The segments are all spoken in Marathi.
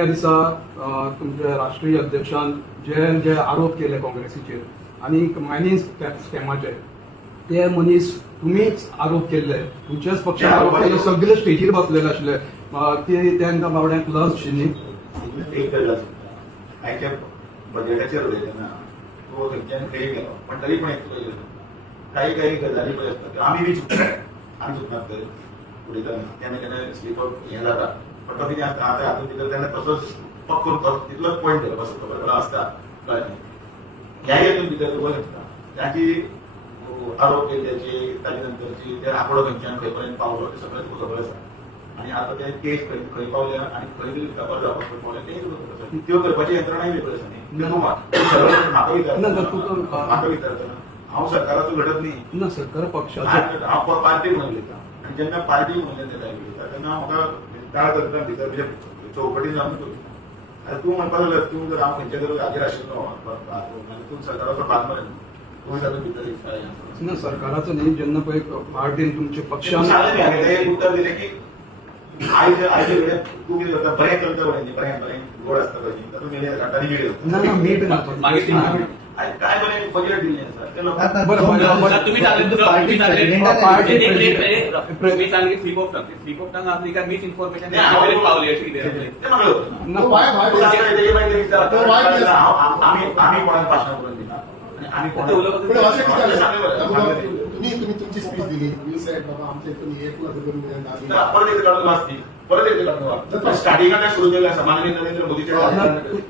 त्या दिसा तुमच्या राष्ट्रीय अध्यक्षान जे आरोप केले काँग्रेसीचेर आणि मायनिंग स्कॅमाचे ते मनीस तुम्हीच आरोप केले, तुमच्याच पक्षान आरोप केले, सगळे स्टेजीर बसलेले आसले, ते तांकां बावड्यांक लज आशिल्ली. एक गजाल आयच्या बजेटाचेर उलयतना तो थंयच्यान खंय गेलो, पण तरी पण एक काही गजाली पळय आसता आमी बी चुकतात, आमी चुकनात तर उलयतना केन्ना केन्ना स्लीप हें जाता. पण तो कितें आसता आतां हातूंत भितर तेन्ना तसोच पक्क करून तितलोच पॉयंट धरप असो खबर आसता कळ्ळें. ह्या हेतून भितर तुका शकता त्याची आरोप केल्ल्याची ताजे नंतरची ते आंकडो खंयच्यान खंय पर्यंत पावलो ते सगळें तुका खबर आसा. आणि आता ते केस खंय पावल्या आणि खंय तरी तपास जावपाक पावल्या तेय तुका खबर आसा. त्यो करपाची यंत्रणाय वेगळी आसा न्ही. म्हाका विचारतना हांव सरकाराचो घटक न्ही ना, सरकार पक्षाचो हांव पार्टी म्हणून उलयता आनी जेन्ना पार्टी म्हणून ते उलयता तेन्ना म्हाका टाळ करता भितर म्हणजे चौकटीन जावन आतां तूं म्हणपाक लागलो तूं जर हांव खंयच्या तरी हाजेर आशिल्लो आनी तूं सरकाराचो पार्टनर तूं जाता भितर ना, सरकाराचो न्ही. जेन्ना पळय पार्टीन तुमच्या पक्षान एक उत्तर दिलें की आयचे कडेन तूं कितें करता बरें करता बरें गोड आसता पळय न्ही तातूंत मिडिया घाटा आनी मीठ ना ना मीठ घालपाक काय बरें बजेट दिल्लें आसा ते तुम्ही सांगितले स्लीप ऑफ टंग आपली काय मिस इन्फॉर्मेशन पावली अशी ते म्हाका आम्ही कोणाक भाशण करून दिना आणि तुम्ही तुमची स्पीच दिली, यू सेड बाबा आमच्या इथून 1 लाख रुपये परत एक काढून वाचती परत एक काढून स्टार्टिंगात सुरू केलं असं माननीय नरेंद्र मोदीच्या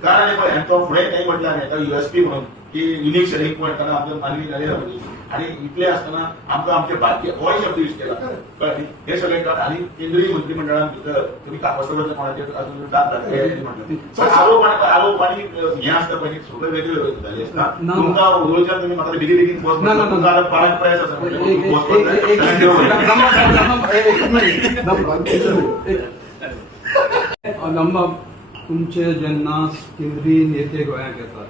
कारण तो फुडें काही म्हटलं नाही आता युएसपी म्हणून की युनिक सेलिंग पॉईंट कारण आमचं माननीय नरेंद्र मोदी आणि इथले असताना आमकां आमचे भारतीय हो शब्द यूज केला कळ्ळें. हे सगळे आणि केंद्रीय मंत्रिमंडळान भितर तुम्ही काकोसोबतच्या कोणाचेर अजून आरोप आणि हे असता पळय सगळे वेगळे जाले आसता. तुमकां रोजच्या तुम्ही म्हाका बेगीन बेगीन पोस्ट तुमकां पाळायला प्रयास आसा नंबर तुमचे जेन्ना केंद्रीय नेते गोंयांत येतात,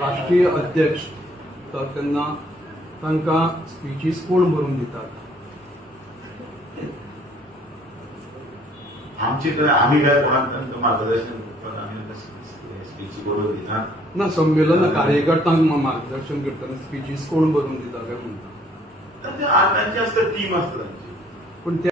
राष्ट्रीय अध्यक्ष तर तेन्ना तांकां स्पीचीस कोण बरोवन दितात? आमचे तर आम्ही काय कोणाक मार्गदर्शन स्पीच बरोबर दिना ना, संमेलन कार्यकर्त्यांक मार्गदर्शन करतना स्पीचीस कोण बरोवन दिता काय म्हणटा? तांचे असता टीम आसता पण